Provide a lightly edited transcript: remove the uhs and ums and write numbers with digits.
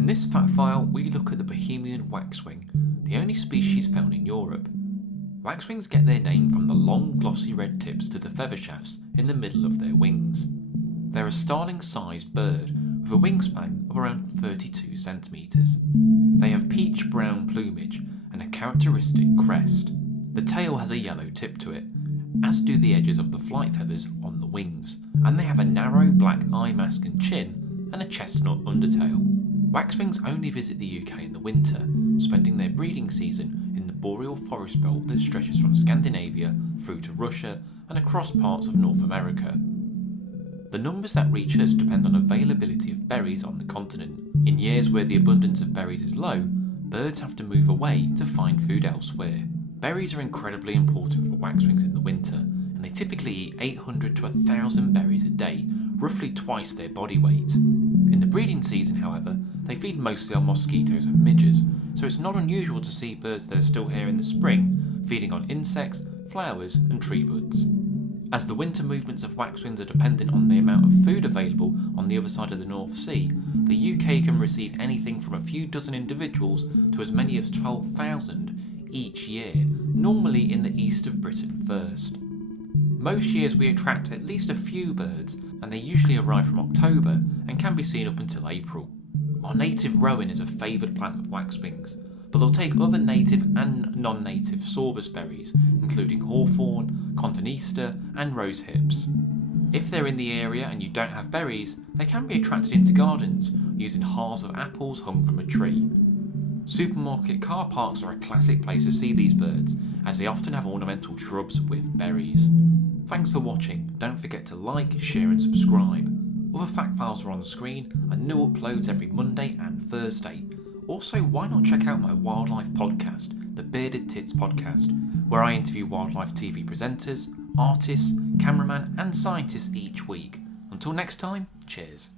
In this fact file, we look at the Bohemian waxwing, the only species found in Europe. Waxwings get their name from the long glossy red tips to the feather shafts in the middle of their wings. They're a starling-sized bird with a wingspan of around 32 centimetres. They have peach-brown plumage and a characteristic crest. The tail has a yellow tip to it, as do the edges of the flight feathers on the wings, and they have a narrow black eye mask and chin and a chestnut undertail. Waxwings only visit the UK in the winter, spending their breeding season in the boreal forest belt that stretches from Scandinavia through to Russia and across parts of North America. The numbers that reach us depend on availability of berries on the continent. In years where the abundance of berries is low, birds have to move away to find food elsewhere. Berries are incredibly important for waxwings in the winter, and they typically eat 800 to 1,000 berries a day, roughly twice their body weight. In the breeding season, however, they feed mostly on mosquitoes and midges, so it's not unusual to see birds that are still here in the spring feeding on insects, flowers and tree buds. As the winter movements of waxwings are dependent on the amount of food available on the other side of the North Sea, the UK can receive anything from a few dozen individuals to as many as 12,000 each year, normally in the east of Britain first. Most years we attract at least a few birds, and they usually arrive from October and can be seen up until April. Our native rowan is a favoured plant of waxwings, but they'll take other native and non-native sorbus berries, including hawthorn, cotoneaster and rose hips. If they're in the area and you don't have berries, they can be attracted into gardens using halves of apples hung from a tree. Supermarket car parks are a classic place to see these birds, as they often have ornamental shrubs with berries. Thanks for watching. Don't forget to like, share and subscribe. Other fact files are on the screen and new uploads every Monday and Thursday. Also, why not check out my wildlife podcast, the Bearded Tits Podcast, where I interview wildlife TV presenters, artists, cameramen and scientists each week. Until next time, cheers.